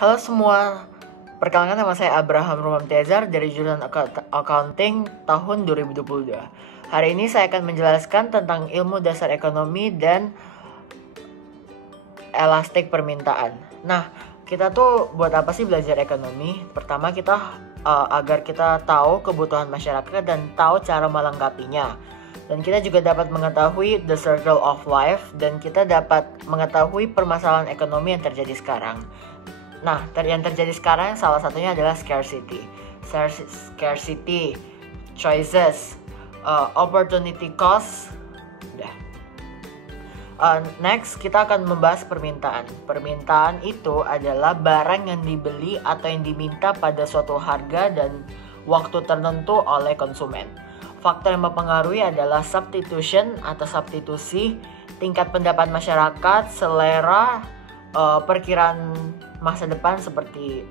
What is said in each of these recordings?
Halo semua, perkenalkan nama saya Abraham Rumamtiazar dari jurusan Accounting tahun 2022. Hari ini saya akan menjelaskan tentang ilmu dasar ekonomi dan elastik permintaan. Nah, kita tuh buat apa sih belajar ekonomi? Pertama agar kita tahu kebutuhan masyarakat dan tahu cara melengkapinya. Dan kita juga dapat mengetahui the circle of life dan kita dapat mengetahui permasalahan ekonomi yang terjadi sekarang. Nah, yang terjadi sekarang salah satunya adalah scarcity, choices, opportunity cost. Next, kita akan membahas permintaan. Permintaan itu adalah barang yang dibeli atau yang diminta pada suatu harga dan waktu tertentu oleh konsumen. Faktor yang mempengaruhi adalah substitution atau substitusi, tingkat pendapat masyarakat, selera, perkiraan masa depan seperti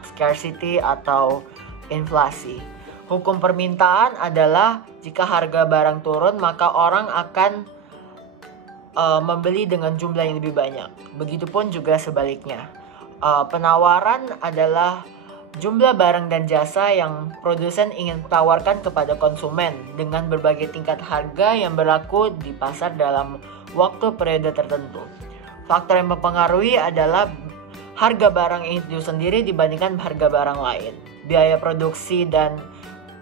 scarcity atau inflasi. Hukum permintaan adalah jika harga barang turun maka orang akan membeli dengan jumlah yang lebih banyak. Begitupun juga sebaliknya. Penawaran adalah jumlah barang dan jasa yang produsen ingin tawarkan kepada konsumen dengan berbagai tingkat harga yang berlaku di pasar dalam waktu periode tertentu. Faktor yang mempengaruhi adalah harga barang itu sendiri dibandingkan harga barang lain, biaya produksi dan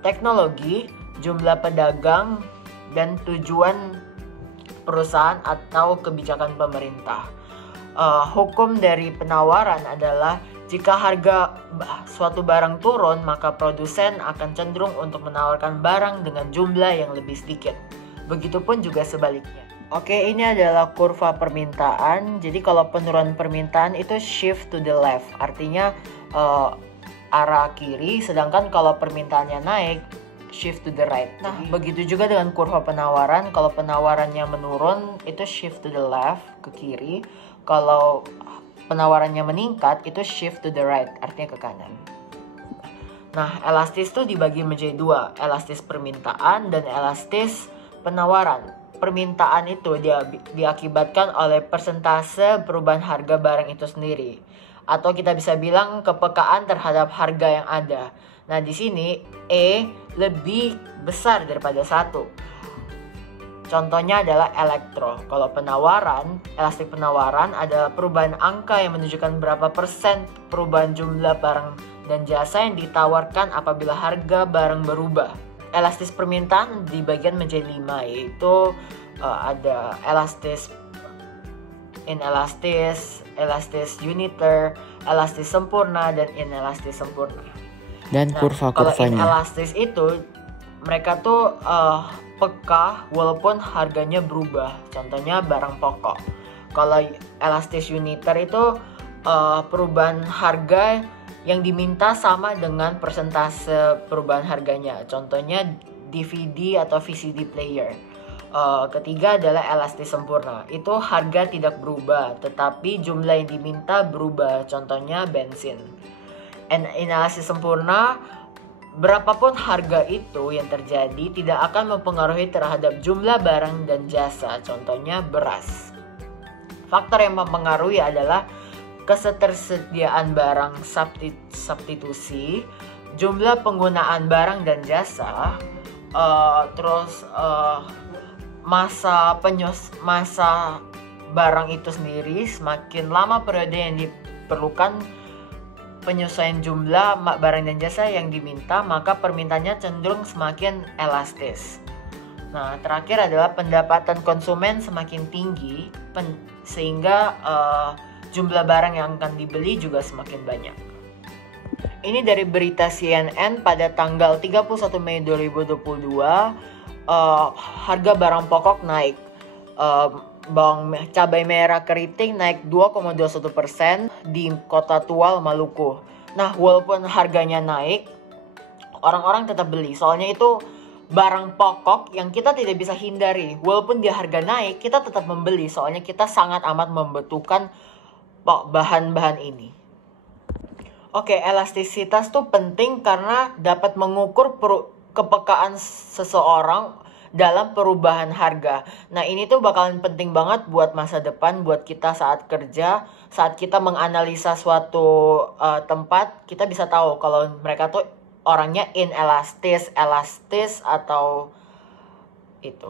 teknologi, jumlah pedagang, dan tujuan perusahaan atau kebijakan pemerintah. Hukum dari penawaran adalah jika harga suatu barang turun, maka produsen akan cenderung untuk menawarkan barang dengan jumlah yang lebih sedikit. Begitupun juga sebaliknya. Oke, ini adalah kurva permintaan. Jadi kalau penurunan permintaan itu shift to the left, artinya arah kiri. Sedangkan kalau permintaannya naik, shift to the right. Nah, begitu juga dengan kurva penawaran. Kalau penawarannya menurun, itu shift to the left, ke kiri. Kalau penawarannya meningkat, itu shift to the right, artinya ke kanan. Nah, elastis itu dibagi menjadi dua, elastis permintaan dan elastis penawaran. Permintaan itu diakibatkan oleh persentase perubahan harga barang itu sendiri, atau kita bisa bilang kepekaan terhadap harga yang ada. Nah, di sini E lebih besar daripada 1. Contohnya adalah elektro. Kalau penawaran, elastik penawaran adalah perubahan angka yang menunjukkan berapa persen perubahan jumlah barang dan jasa yang ditawarkan apabila harga barang berubah. Elastis permintaan dibagikan menjadi 5, yaitu ada elastis inelastis, elastis uniter, elastis sempurna, dan inelastis sempurna. Dan kurva-kurvanya. Kalau inelastis itu mereka tuh peka walaupun harganya berubah. Contohnya barang pokok. Kalau elastis uniter itu perubahan harga yang diminta sama dengan persentase perubahan harganya. Contohnya DVD atau VCD player. Ketiga adalah elastis sempurna. Itu harga tidak berubah, tetapi jumlah yang diminta berubah. Contohnya bensin. Inelastis sempurna, berapapun harga itu yang terjadi tidak akan mempengaruhi terhadap jumlah barang dan jasa. Contohnya beras. Faktor yang mempengaruhi adalah ketersediaan barang substitusi, jumlah penggunaan barang dan jasa, masa barang itu sendiri. Semakin lama periode yang diperlukan penyesuaian jumlah barang dan jasa yang diminta, maka permintaannya cenderung semakin elastis. Nah, terakhir adalah pendapatan konsumen semakin tinggi sehingga jumlah barang yang akan dibeli juga semakin banyak. Ini dari berita CNN pada tanggal 31 Mei 2022, harga barang pokok naik. Cabai merah keriting naik 2,21% di Kota Tual, Maluku. Nah, walaupun harganya naik, orang-orang tetap beli. Soalnya itu barang pokok yang kita tidak bisa hindari. Walaupun dia harga naik, kita tetap membeli. Soalnya kita sangat amat membutuhkan bahan-bahan ini. Oke, elastisitas tuh penting karena dapat mengukur kepekaan seseorang dalam perubahan harga. Nah, ini tuh bakalan penting banget buat masa depan, buat kita saat kerja, saat kita menganalisa suatu tempat, kita bisa tahu kalau mereka tuh orangnya inelastis, elastis atau itu.